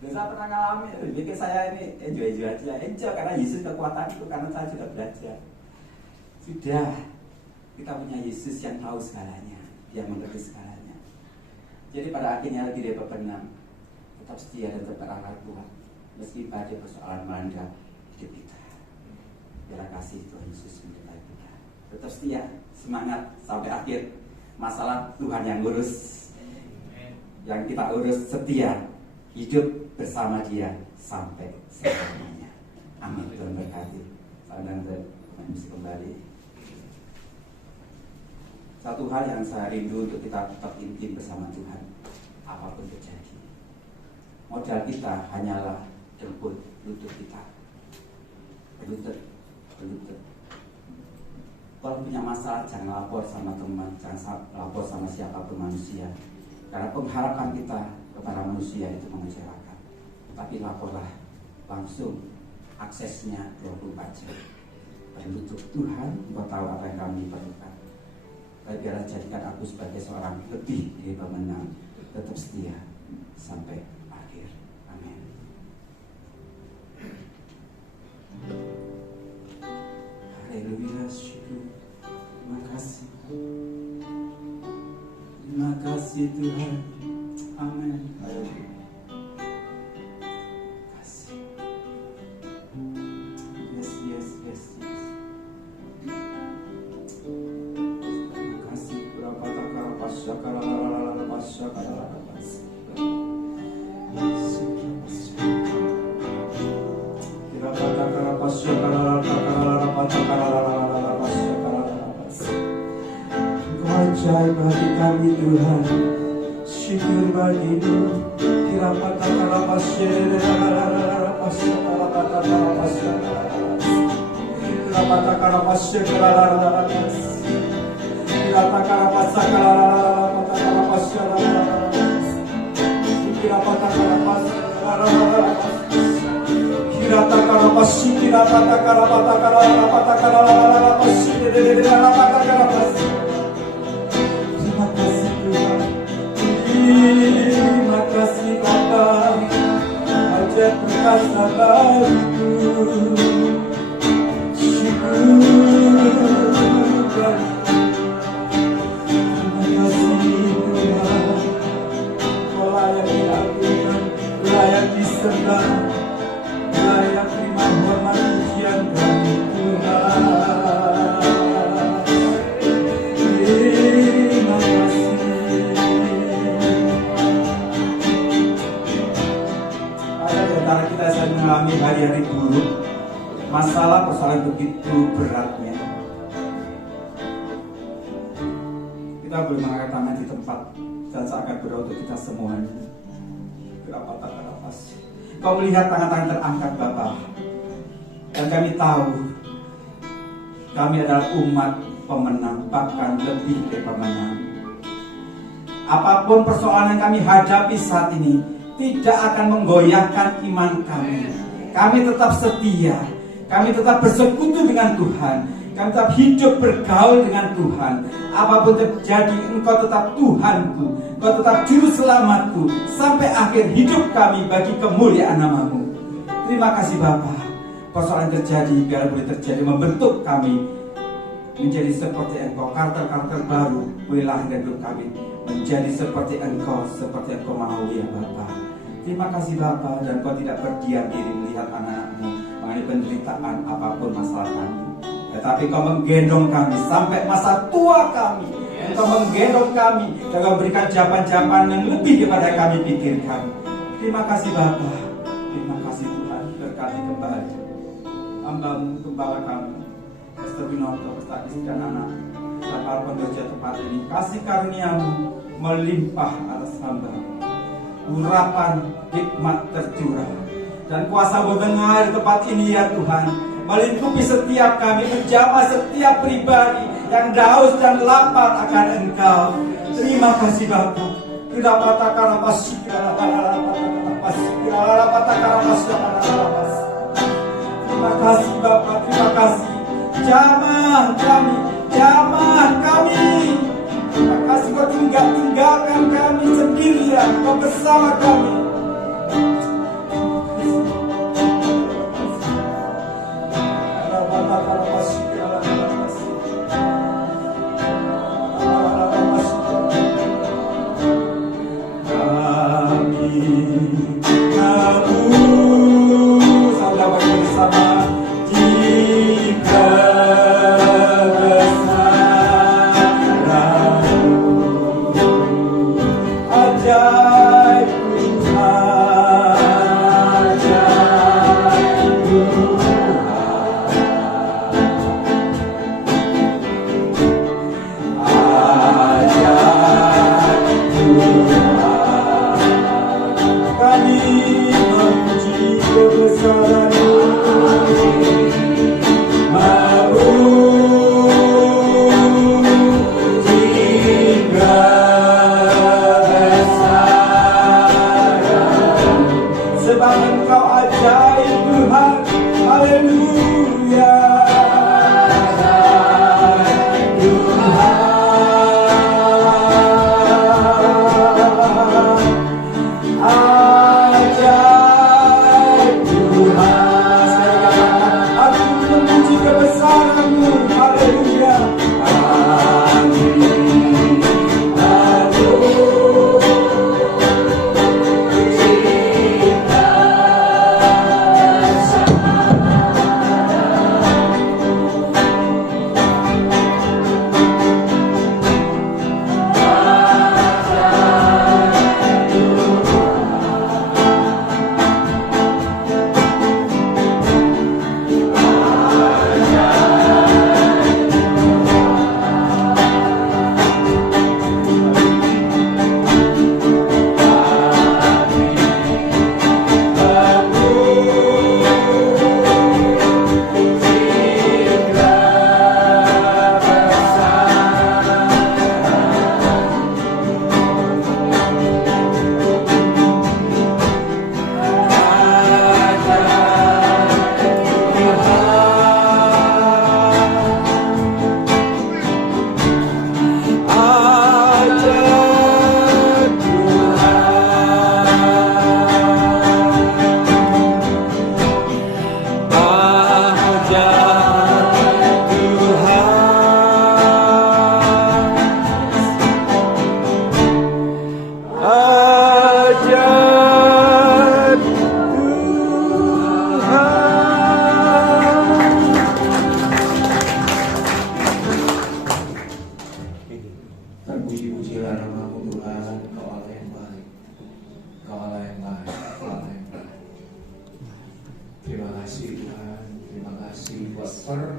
dan saya pernah ngalamin. Bikin saya ini enjoy aja karena Yesus kekuatanku, karena saya sudah belajar. Sudah, kita punya Yesus yang tahu segalanya, dia mengerti segalanya. Jadi pada akhirnya lebih dari bebenam, tetap setia dan tetap berakal Tuhan meski badai persoalan melanda hidup kita. Biarlah kasih Tuhan Yesus menyertai kita. Tetap setia, semangat sampai akhir. Masalah Tuhan yang ngurus, yang kita urus, setia hidup bersama Dia sampai selamanya. Amin. Tuhan berkati. Saudara bisa kembali. Satu hal yang saya rindu untuk kita tetap intim bersama Tuhan, apapun terjadi. Modal kita hanyalah jemput lutut kita. Berlutut. Kalau punya masalah jangan lapor sama teman, jangan lapor sama siapapun manusia. Karena pengharapan kita kepada manusia itu mengecewakan. Tapi laporlah langsung, aksesnya 24 jam. Berlutut, Tuhan, Engkau tahu apa yang kami perlukan. Tapi biarlah jadikan aku sebagai seorang lebih dari pemenang, tetap setia sampai akhir. Amin. Haleluya, syukur. Terima kasih. Terima kasih Tuhan. Amin. Haleluya. Kasih. Yes. Terima kasih. Berapa takara pasyakara pasyakara. Ajaib bagi kami Tuhan, syukur bagimu. Terima kasih Tuhan, terima kasih Bapa, hajat perkasa bagiku. Syukur terima kasih Tuhan, Kau layak diagungkan, layak disembah, layak terima hormat pujian kami Tuhan. Terima kasih. Ada di antara kita yang mengalami hari-hari buruk, masalah-persoalan begitu beratnya. Kita boleh mengangkat tangan di tempat dan seakan berdoa untuk kita semuanya. Berapa nafas? Kau melihat tangan-tangan terangkat Bapa, dan kami tahu kami adalah umat pemenang, bahkan lebih dari pemenang. Apapun persoalan yang kami hadapi saat ini tidak akan menggoyahkan iman kami. Kami tetap setia, kami tetap bersekutu dengan Tuhan, kami tetap hidup bergaul dengan Tuhan. Apapun terjadi, Engkau tetap Tuhanku, Engkau tetap juru selamatku sampai akhir hidup kami bagi kemuliaan nama-Mu. Terima kasih Bapa. Persoalan terjadi, biar boleh terjadi membentuk kami menjadi seperti Engkau. Karakter-karakter baru boleh lahir dari hidup kami menjadi seperti Engkau mau ya Bapa. Terima kasih Bapa, dan Kau tidak berdiam diri melihat anak-anak-Mu mengalami penderitaan apapun masalah kami, tetapi Kau menggendong kami sampai masa tua kami. Engkau menggendong kami dan Kau berikan jawaban-jawaban yang lebih daripada kami pikirkan. Terima kasih Bapa. Terima kasih Tuhan. Berkati kembali hamba-Mu, gembala kami Pastor Winoto, Pastor Adi dan anak dan para pekerja tempat ini. Kasih karunia-Mu melimpah atas hamba. Urapan hikmat tercurah dan kuasa mendengar tempat ini ya Tuhan, melingkupi setiap kami, menjamah setiap pribadi yang daus dan lapar akan Engkau. Terima kasih Bapa. Terima kasih Bapa, terima kasih. Jamah kami. Terima kasih Kau tinggalkan kami sendirian, Kau bersama kami.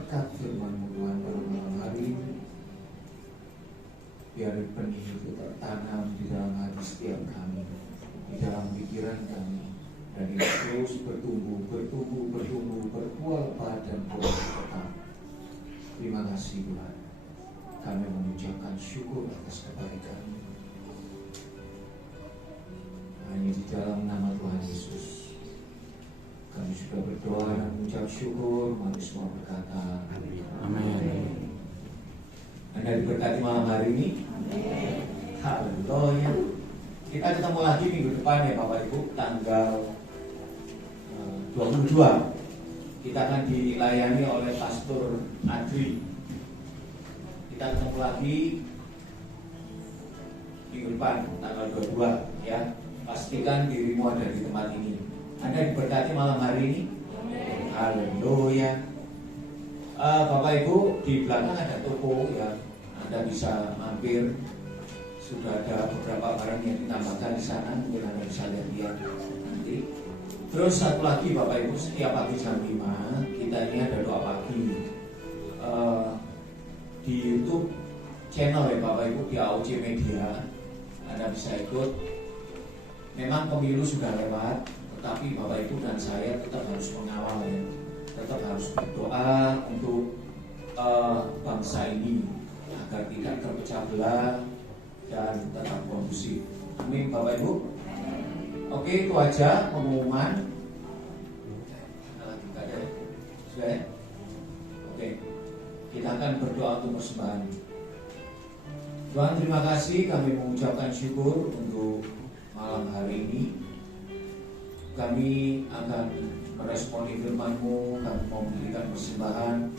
berkat firman-Mu Tuhan pada malam hari ini. Biar benih itu tertanam di dalam hati setiap kami, di dalam pikiran kami, dan itu terus bertumbuh, berbuah dan buah tetap. Terima kasih Tuhan. Kami mengucapkan syukur atas kebaikan-Mu. Hanya di dalam nama Tuhan Yesus kami sudah berdoa dan mengucap syukur. Mari semua berkata amin. Anda diberkati malam hari ini. Haleluya. Kita ketemu lagi minggu depan ya Bapak Ibu, tanggal 22. Kita akan dilayani oleh Pastor Adri. Kita ketemu lagi minggu depan tanggal 22 ya. Pastikan dirimu ada di tempat ini. Anda diberkati malam hari ini. Haleluya. Bapak Ibu, di belakang ada toko ya. Anda bisa mampir. Sudah ada beberapa barang yang ditambahkan di sana, mungkin Anda bisa lihat nanti. Terus satu lagi Bapak Ibu, setiap pagi jam 5 kita ini ada doa pagi di YouTube channel ya Bapak Ibu, di AOC Media. Anda bisa ikut. Memang pemilu sudah lewat, tetapi Bapak Ibu dan saya tetap harus mengawal ya. Tetap harus berdoa untuk bangsa ini agar tidak terpecah belah dan tetap kondusif. Amin Bapak Ibu. Oke, itu aja pengumuman. Sudah ya? Oke, kita akan berdoa untuk persembahan. Tuhan, terima kasih, kami mengucapkan syukur untuk malam hari ini. Kami akan meresponi firman-Mu, kami mau memberikan persembahan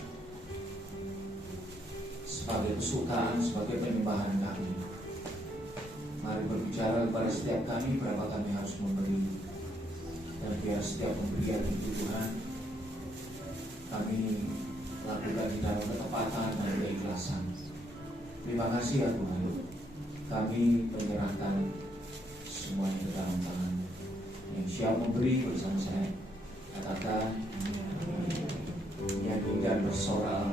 sebagai kesukaan, sebagai penyembahan kami. Mari berbicara kepada setiap kami berapa kami harus memberi, dan biar setiap pemberian itu Tuhan kami lakukan di dalam ketepatan dan keikhlasan. Terima kasih ya Tuhan, kami menyerahkan semuanya ke dalam tangan. Yang siap memberi bersama saya katakan nyanyi dan bersorak,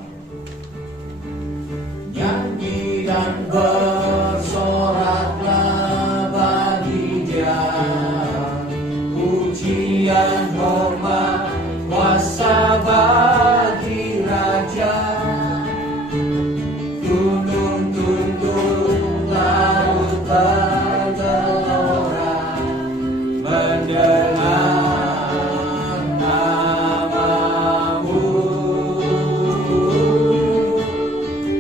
nyanyi dan bersoraklah bagi Dia, pujian hormat kuasa bagi Raja. Gunung tunduk, laut bergelora mendengar nama-Mu.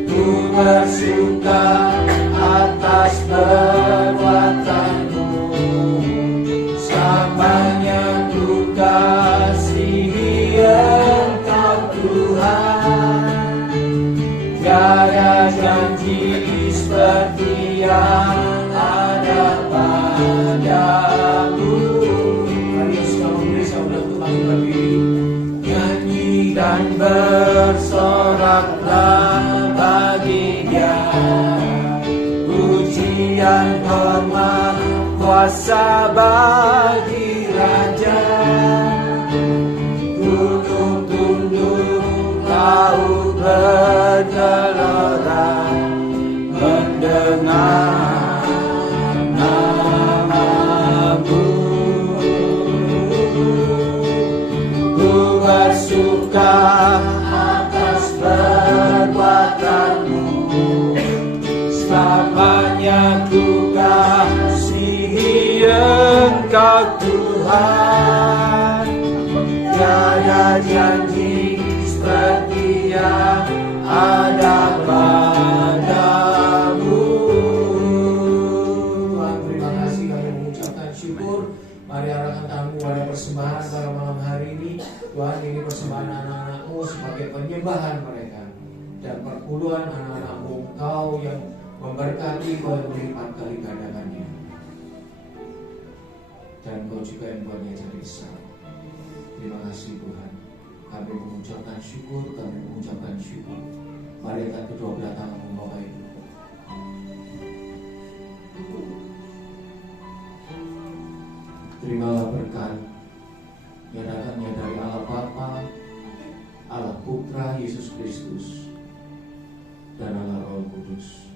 Ku bersuka atas perbuatan-Mu, selamanya ku kasihi Engkau Tuhan. Tiada janji seperti yang ada padamu. Mari semua memberi, saya udah untuk kami berdiri. Nyanyi dan bersoraklah bagi Dia, pujian hormat kuasa bagi Raja. Gunung tunduk, laut bergelora mendengar nama-Mu. Ku bersuka atas perbuatan-Mu, selamanya ku kasihi Engkau Tuhan. Tiada janji seperti yang ada padamu. Tuhan, terima kasih, kami mengucapkan syukur. Mari arahkan tamu pada persembahan pada malam hari ini. Tuhan, ini persembahan anak-anak-Mu sebagai penyembahan mereka dan perpuluhan anak-anak-Mu, Engkau yang memberkati, Kau yang melipat kali gandakannya, dan Kau juga yang buatnya jadi besar. Terima kasih Tuhan, kami mengucapkan syukur, kami mengucapkan syukur. Mari angkat kedua belah tangan Bapak Ibu. Terimalah berkat yang datangnya dari Allah Bapa, Allah Putra Yesus Kristus, dan Allah Roh Kudus.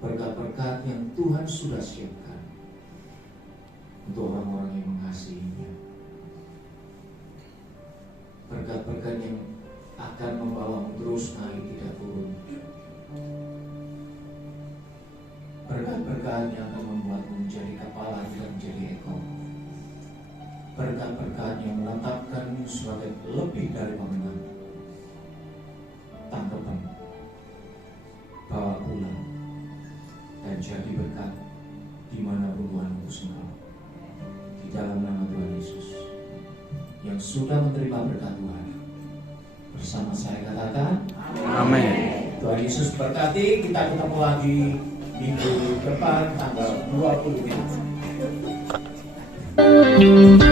Berkat-berkat yang Tuhan sudah siapkan untuk orang-orang yang mengasihinya. Berkat-berkat yang akan membawamu terus naik, tidak turun. Berkat-berkat yang akan membuatmu menjadi kepala, tidak menjadi ekor. Berkat-berkat yang menetapkanmu sebagai lebih dari pemenang. Tangkapan, bawa pulang, dan jadi berkat dimanapun Tuhan utus engkau. Di dalam nama Tuhan Yesus. sudah menerima berkat Tuhan. Bersama saya katakan, Amin. Tuhan Yesus berkati. Kita ketemu lagi minggu depan tanggal 25.